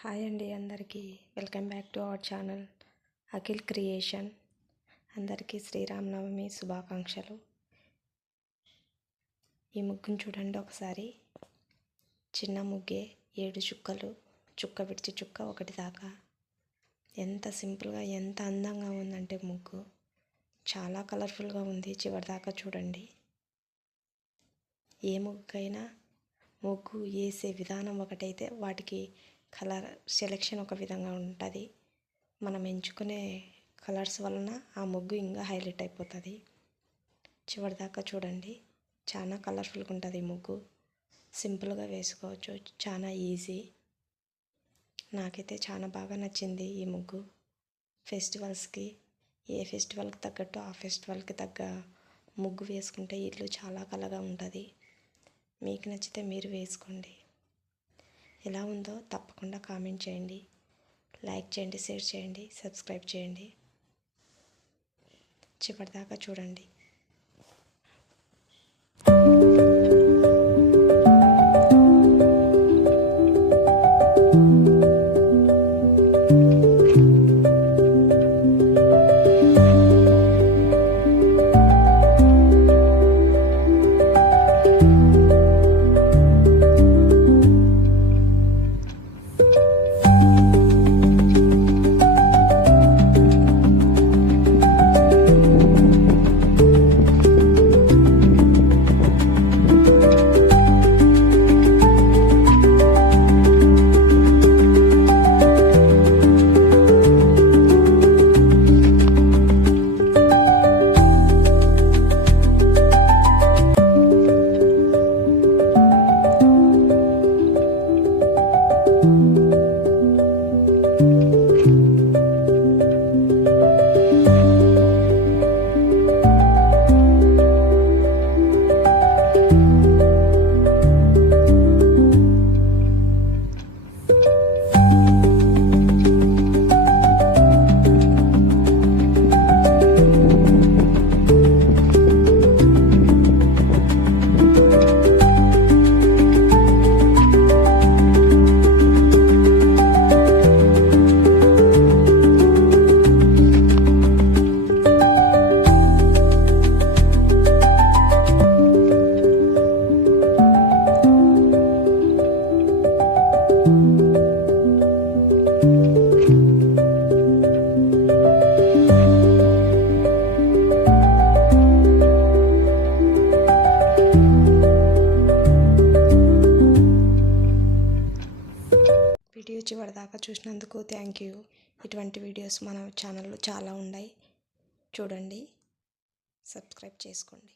Hi అండి అందరికీ welcome back to our channel Akhil creation. అందరికీ శ్రీరామనవమి శుభాకాంక్షలు. ఈ ముగ్గును చూడండి ఒకసారి. చిన్న ముగ్గే 7 చుక్కలు, చుక్క విడిచి చుక్క ఒకటి దాకా. ఎంత సింపుల్గా ఎంత అందంగా ఉందంటే ముగ్గు చాలా కలర్ఫుల్గా ఉంది. చివరి దాకా చూడండి. ఏ ముగ్గైనా ముగ్గు వేసే విధానం ఒకటైతే వాటికి కలర్ సెలెక్షన్ ఒక విధంగా ఉంటుంది. మనం ఎంచుకునే కలర్స్ వలన ఆ ముగ్గు ఇంకా హైలైట్ అయిపోతుంది. చివరిదాకా చూడండి. చాలా కలర్ఫుల్గా ఉంటుంది ఈ ముగ్గు. సింపుల్గా వేసుకోవచ్చు, చాలా ఈజీ. నాకైతే చాలా బాగా నచ్చింది ఈ ముగ్గు. ఫెస్టివల్స్కి ఏ ఫెస్టివల్కి తగ్గట్టు ఆ ఫెస్టివల్కి తగ్గ ముగ్గు వేసుకుంటే ఇల్లు చాలా కలగా ఉంటుంది. మీకు నచ్చితే మీరు వేసుకోండి. ఎలా ఉందో తప్పకుండా కామెంట్ చేయండి, లైక్ చేయండి, షేర్ చేయండి, సబ్స్క్రైబ్ చేయండి. చివరిదాకా చూడండి. వీడియో చివరిదాకా చూసినందుకు థ్యాంక్ యూ. ఇటువంటి వీడియోస్ మన ఛానల్లో చాలా ఉన్నాయి. చూడండి, సబ్స్క్రైబ్ చేసుకోండి.